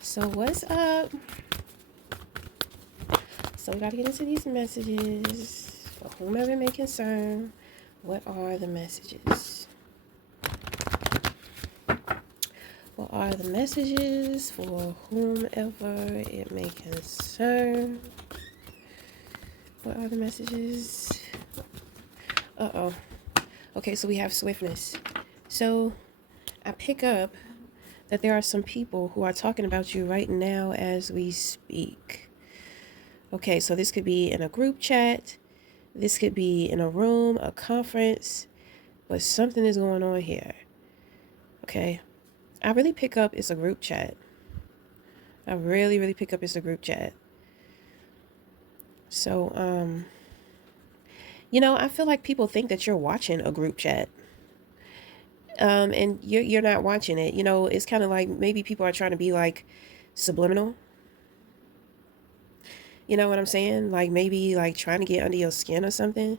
So what's up? So we gotta get into these messages. For whomever may concern, what are the messages? What are the messages for whomever it may concern? What are the messages? Uh-oh. Okay, so we have swiftness. So I pick up that there are some people who are talking about you right now as we speak. Okay, so this could be in a group chat. This could be in a room, a conference, but something is going on here. Okay. I really pick up it's a group chat. I really pick up it's a group chat. So, I feel like people think that you're watching a group chat. And you're not watching it. It's kind of like maybe people are trying to be like subliminal. You know what I'm saying? Like maybe like trying to get under your skin or something.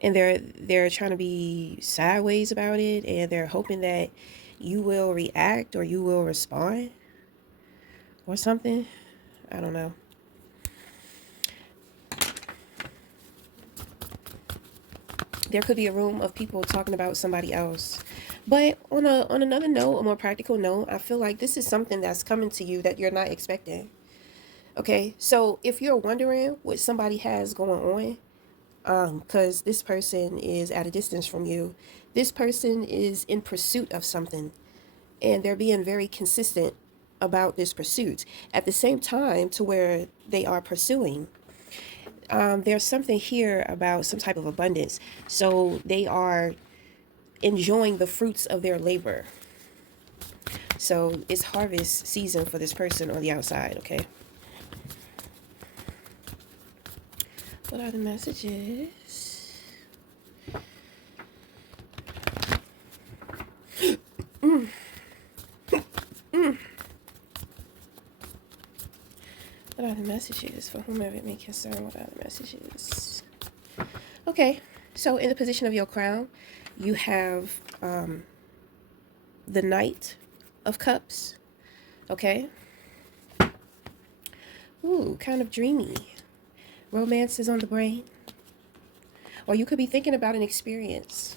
And they're trying to be sideways about it, and they're hoping that you will react or you will respond or something. I don't know. There could be a room of people talking about somebody else. But on another note, a more practical note, I feel like this is something that's coming to you that you're not expecting. Okay, so if you're wondering what somebody has going on, because this person is at a distance from you, this person is in pursuit of something, and they're being very consistent about this pursuit. At the same time, to where they are pursuing, there's something here about some type of abundance. So they are enjoying the fruits of their labor. So it's harvest season for this person on the outside, okay? What are the messages? What are the messages for whomever it may concern? What are the messages? Okay, so in the position of your crown, you have the Knight of Cups, okay? Ooh, kind of dreamy. Romance is on the brain. Or you could be thinking about an experience,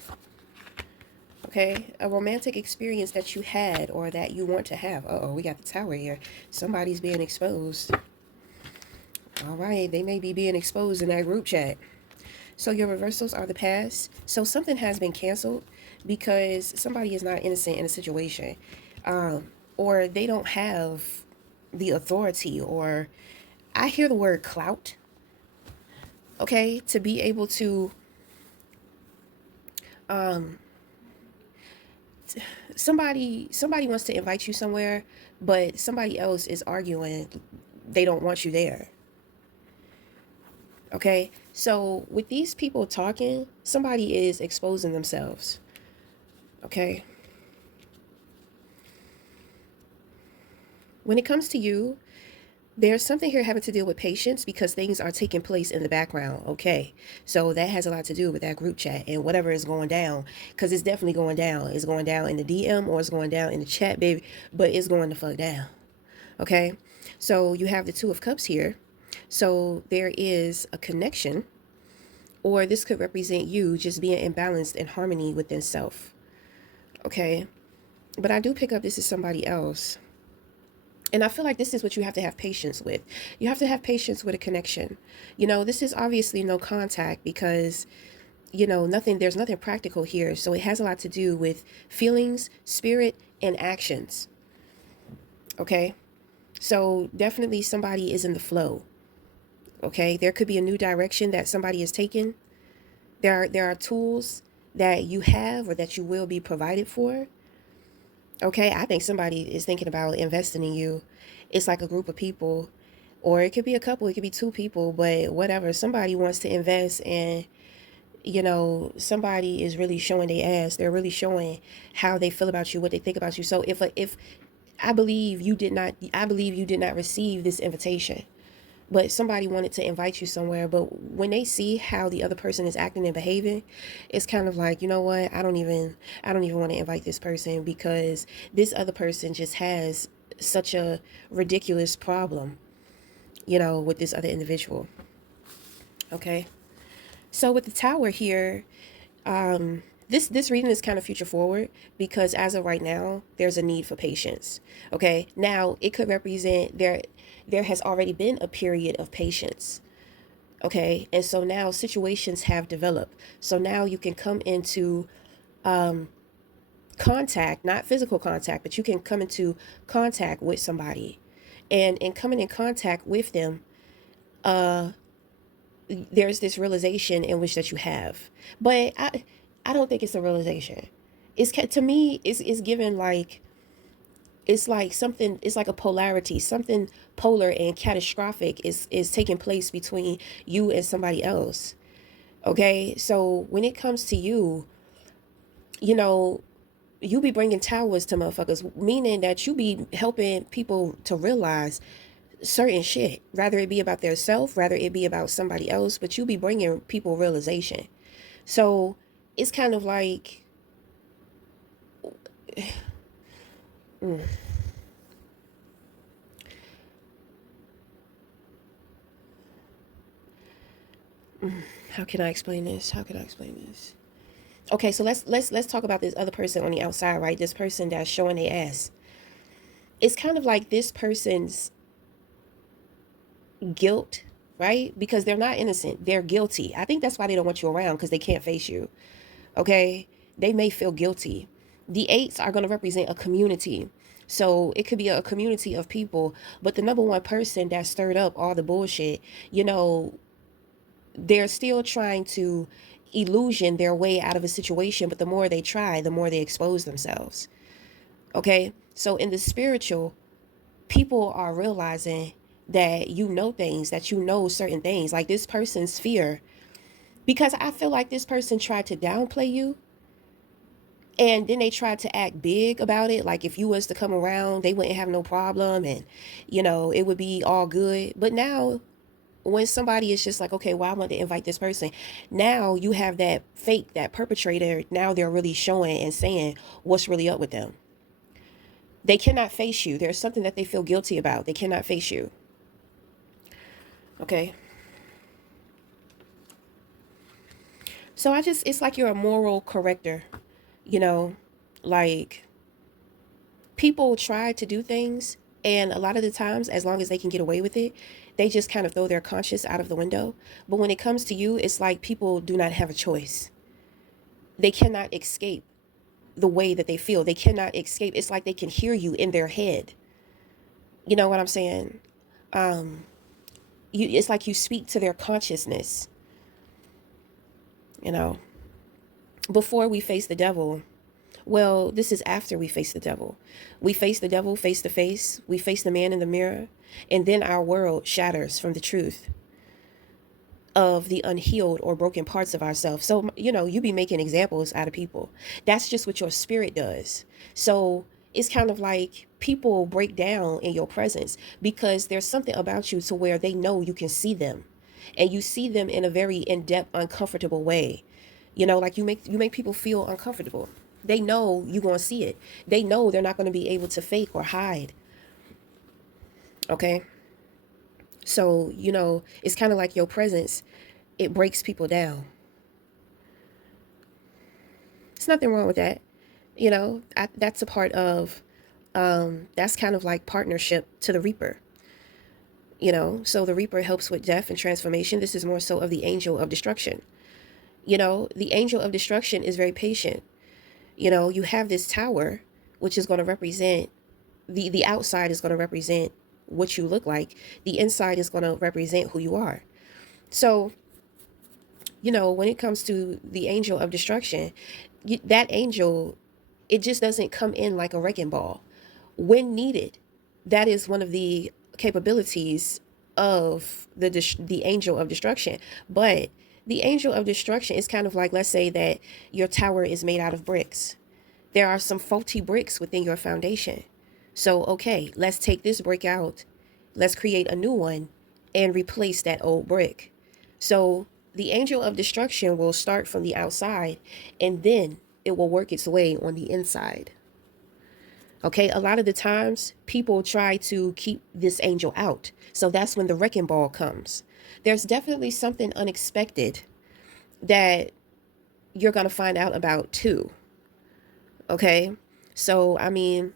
okay? A romantic experience that you had or that you want to have. Uh-oh, we got the Tower here. Somebody's being exposed. All right, they may be being exposed in that group chat. So your reversals are the past. So something has been canceled because somebody is not innocent in a situation. Or they don't have the authority, or I hear the word clout, okay, to be able to somebody wants to invite you somewhere, but somebody else is arguing they don't want you there. Okay? So with these people talking, somebody is exposing themselves. Okay? When it comes to you, there's something here having to deal with patience because things are taking place in the background. Okay. So that has a lot to do with that group chat and whatever is going down, because it's definitely going down. It's going down in the DM or it's going down in the chat, baby, but it's going the fuck down. Okay. So you have the Two of Cups here. So there is a connection, or this could represent you just being imbalanced in harmony within self. Okay. But I do pick up this is somebody else. And I feel like this is what you have to have patience with. You have to have patience with a connection. This is obviously no contact because, there's nothing practical here. So it has a lot to do with feelings, spirit, and actions. Okay? So definitely somebody is in the flow. Okay? There could be a new direction that somebody is taking. There are tools that you have or that you will be provided for. Okay, I think somebody is thinking about investing in you. It's like a group of people, or it could be a couple, it could be two people, but whatever. Somebody wants to invest, and somebody is really showing their ass. They're really showing how they feel about you, what they think about you. So if I believe you did not receive this invitation, but somebody wanted to invite you somewhere, but when they see how the other person is acting and behaving, it's kind of like, you know what, I don't even want to invite this person because this other person just has such a ridiculous problem, you know, with this other individual. Okay. So with the tower here, this reading is kind of future forward because as of right now, there's a need for patience. Okay. Now it could represent there has already been a period of patience. Okay. And so now situations have developed. So now you can come into contact, not physical contact, but you can come into contact with somebody. And in coming in contact with them, there's this realization in which that you have. But I don't think it's a realization. It's to me it's given like it's like something, it's like a polarity, something polar and catastrophic is taking place between you and somebody else. Okay? So when it comes to you, you know, you be bringing towers to motherfuckers, meaning that you be helping people to realize certain shit, rather it be about their self, rather it be about somebody else, but you be bringing people realization. So it's kind of like, how can I explain this? How can I explain this? Okay, so let's talk about this other person on the outside, right? This person that's showing their ass. It's kind of like this person's guilt, right? Because they're not innocent, they're guilty. I think that's why they don't want you around, because they can't face you. Okay, they may feel guilty. The eights are going to represent a community. So it could be a community of people, but the number one person that stirred up all the bullshit, you know, they're still trying to illusion their way out of a situation, but the more they try, the more they expose themselves. Okay? So in the spiritual, people are realizing that you know things, that you know certain things, like this person's fear, because I feel like this person tried to downplay you, and then they tried to act big about it, like if you was to come around they wouldn't have no problem, and you know it would be all good. But now when somebody is just like, okay, well, I want to invite this person, now you have that fake, that perpetrator, now they're really showing and saying what's really up with them. They cannot face you. There's something that they feel guilty about. They cannot face you. Okay. So it's like you're a moral corrector, you know, like people try to do things, and a lot of the times, as long as they can get away with it, they just kind of throw their conscience out of the window. But when it comes to you, it's like people do not have a choice. They cannot escape the way that they feel. They cannot escape. It's like they can hear you in their head. You know what I'm saying? Um, it's like you speak to their consciousness. You know, before we face the devil, well, this is after we face the devil. We face the devil face to face. We face the man in the mirror. And then our world shatters from the truth of the unhealed or broken parts of ourselves. So, you know, you be making examples out of people. That's just what your spirit does. So it's kind of like people break down in your presence because there's something about you to where they know you can see them. And you see them in a very in-depth, uncomfortable way. You know, like you make people feel uncomfortable. They know you're gonna see it. They know they're not gonna be able to fake or hide. Okay? So, you know, it's kind of like your presence, it breaks people down. There's nothing wrong with that. You know, that's a part of, that's kind of like partnership to the Reaper. You know, so the Reaper helps with death and transformation. This is more so of the angel of destruction. You know, the angel of destruction is very patient. You know, you have this tower, which is going to represent the outside is going to represent what you look like. The inside is going to represent who you are. So, you know, when it comes to the angel of destruction, that angel, it just doesn't come in like a wrecking ball. When needed, that is one of the capabilities of the angel of destruction. But the angel of destruction is kind of like, let's say that your tower is made out of bricks. There are some faulty bricks within your foundation. So, okay, let's take this brick out. Let's create a new one and replace that old brick. So, the angel of destruction will start from the outside and then it will work its way on the inside. Okay, a lot of the times people try to keep this angel out. So that's when the wrecking ball comes. There's definitely something unexpected that you're going to find out about too. Okay, so I mean,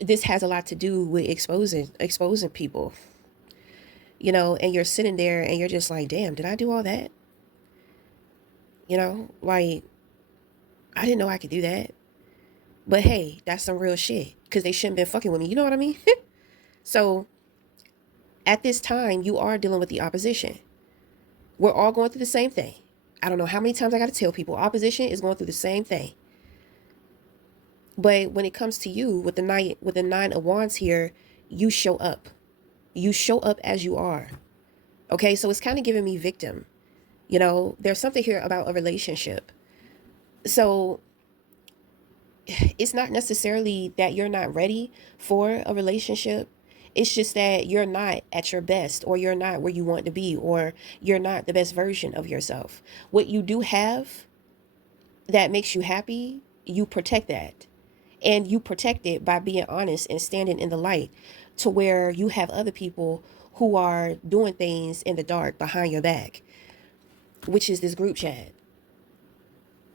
this has a lot to do with exposing people, and you're sitting there and you're just like, damn, did I do all that? Like, I didn't know I could do that. But hey, that's some real shit because they shouldn't been fucking with me. You know what I mean? So at this time, you are dealing with the opposition. We're all going through the same thing. I don't know how many times I got to tell people opposition is going through the same thing. But when it comes to you with the 9 of Wands here, you show up. You show up as you are. Okay, so it's kind of giving me victim. There's something here about a relationship. So it's not necessarily that you're not ready for a relationship. It's just that you're not at your best, or you're not where you want to be, or you're not the best version of yourself. What you do have that makes you happy, you protect that. And you protect it by being honest and standing in the light, to where you have other people who are doing things in the dark behind your back, which is this group chat.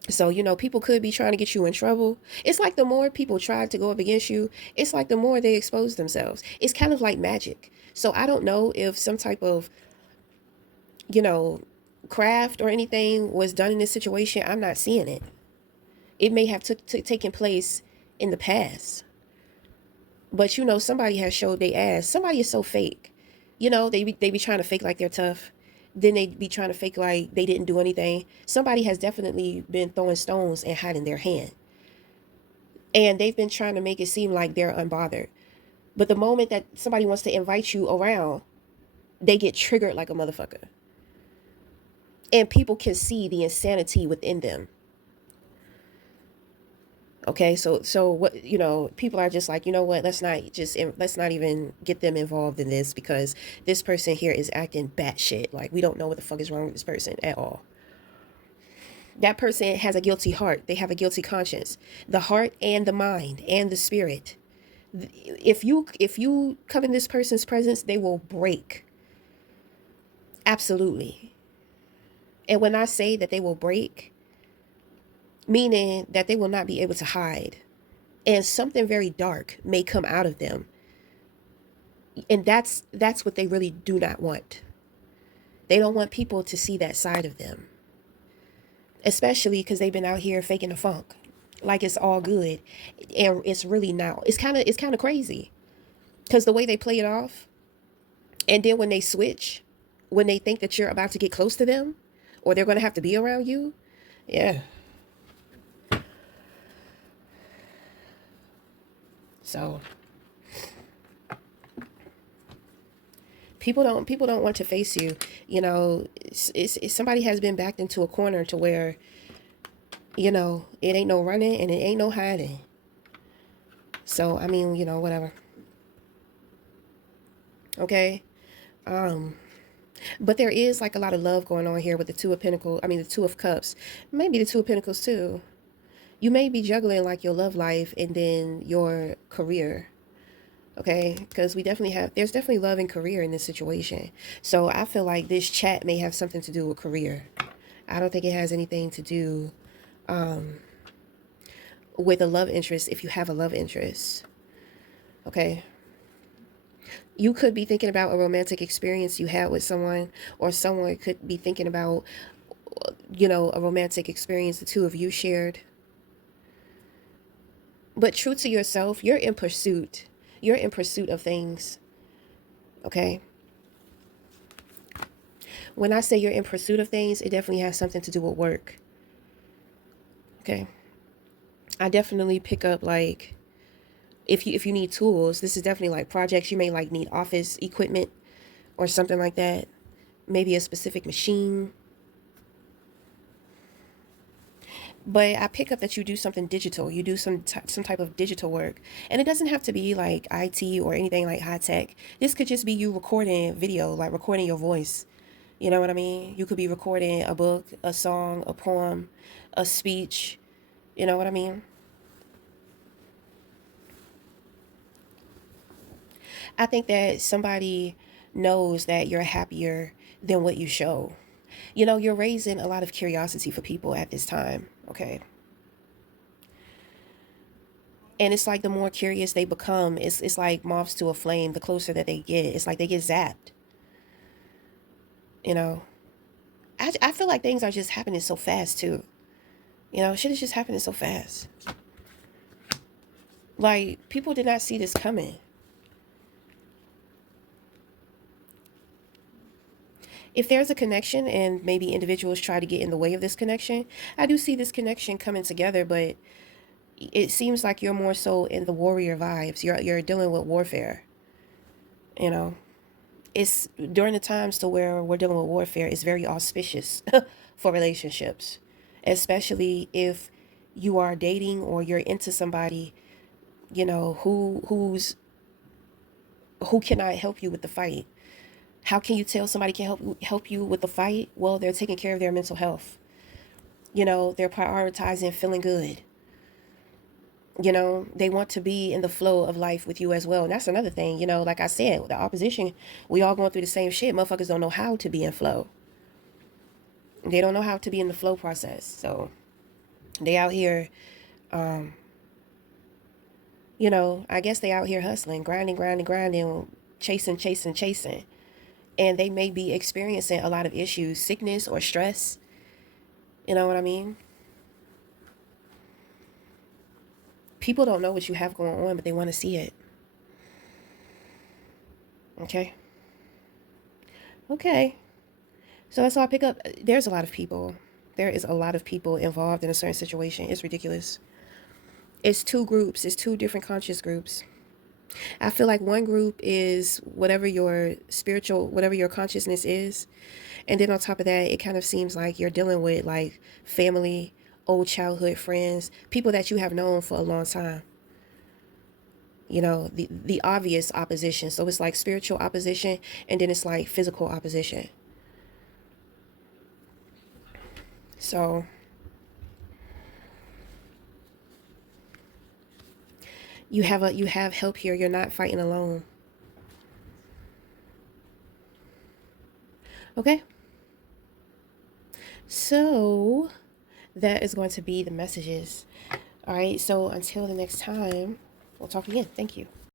So, people could be trying to get you in trouble. It's like the more people try to go up against you, it's like the more they expose themselves. It's kind of like magic. So I don't know if some type of, you know, craft or anything was done in this situation. I'm not seeing it. It may have taken place in the past. But, somebody has showed their ass. Somebody is so fake. They be trying to fake like they're tough. Then they be trying to fake like they didn't do anything. Somebody has definitely been throwing stones and hiding their hand. And they've been trying to make it seem like they're unbothered. But the moment that somebody wants to invite you around, they get triggered like a motherfucker. And people can see the insanity within them. Okay, so what, people are just like, what, let's not even get them involved in this, because this person here is acting batshit. Like, we don't know what the fuck is wrong with this person at all. That person has a guilty heart. They have a guilty conscience. The heart and the mind and the spirit. If you come in this person's presence, they will break. Absolutely. And when I say that they will break, meaning that they will not be able to hide, and something very dark may come out of them. And that's what they really do not want. They don't want people to see that side of them, especially because they've been out here faking the funk like it's all good, and it's really not. It's kind of crazy, because the way they play it off, and then when they switch, when they think that you're about to get close to them, or they're going to have to be around you, yeah. So people don't want to face you. It's somebody has been backed into a corner to where, it ain't no running and it ain't no hiding. So I mean, whatever. Okay. Um, but there is like a lot of love going on here with the Two of Pentacles. I mean, the Two of Cups. Maybe the Two of Pentacles too. You may be juggling like your love life and then your career. Okay, because there's definitely love and career in this situation. So I feel like this chat may have something to do with career. I don't think it has anything to do with a love interest, if you have a love interest. Okay. You could be thinking about a romantic experience you had with someone, or someone could be thinking about, a romantic experience the two of you shared. But true to yourself, you're in pursuit. You're in pursuit of things. Okay. When I say you're in pursuit of things, it definitely has something to do with work. Okay. I definitely pick up like, if you need tools, this is definitely like projects. You may like need office equipment or something like that. Maybe a specific machine. But I pick up that you do something digital. You do some type of digital work. And it doesn't have to be like IT or anything like high tech. This could just be you recording video, like recording your voice. You know what I mean? You could be recording a book, a song, a poem, a speech. You know what I mean? I think that somebody knows that you're happier than what you show. You know, you're raising a lot of curiosity for people at this time, okay? And it's like the more curious they become, it's like moths to a flame. The closer that they get, it's like they get zapped. You know, I feel like things are just happening so fast too. You know, shit is just happening so fast. Like people did not see this coming. If there's a connection and maybe individuals try to get in the way of this connection, I do see this connection coming together, but it seems like you're more so in the warrior vibes. You're dealing with warfare. You know, it's during the times to where we're dealing with warfare. It's very auspicious for relationships, especially if you are dating or you're into somebody. You know who cannot help you with the fight. How can you tell somebody can help you with the fight? Well, they're taking care of their mental health. You know, they're prioritizing feeling good. You know, they want to be in the flow of life with you as well. And that's another thing, you know, like I said, the opposition, we all going through the same shit. Motherfuckers don't know how to be in flow. They don't know how to be in the flow process. So they out here, um, you know, I guess they out here hustling, grinding, chasing. And they may be experiencing a lot of issues, sickness or stress. You know what I mean? People don't know what you have going on, but they want to see it. Okay. Okay. So that's all I pick up. There's a lot of people. There is a lot of people involved in a certain situation. It's ridiculous. It's two groups. It's two different conscious groups. I feel like one group is whatever your spiritual, whatever your consciousness is. And then on top of that, it kind of seems like you're dealing with like family, old childhood friends, people that you have known for a long time. You know, the obvious opposition. So it's like spiritual opposition and then it's like physical opposition. So you have help here. You're not fighting alone. Okay? So that is going to be the messages. All right. So until the next time, we'll talk again. Thank you.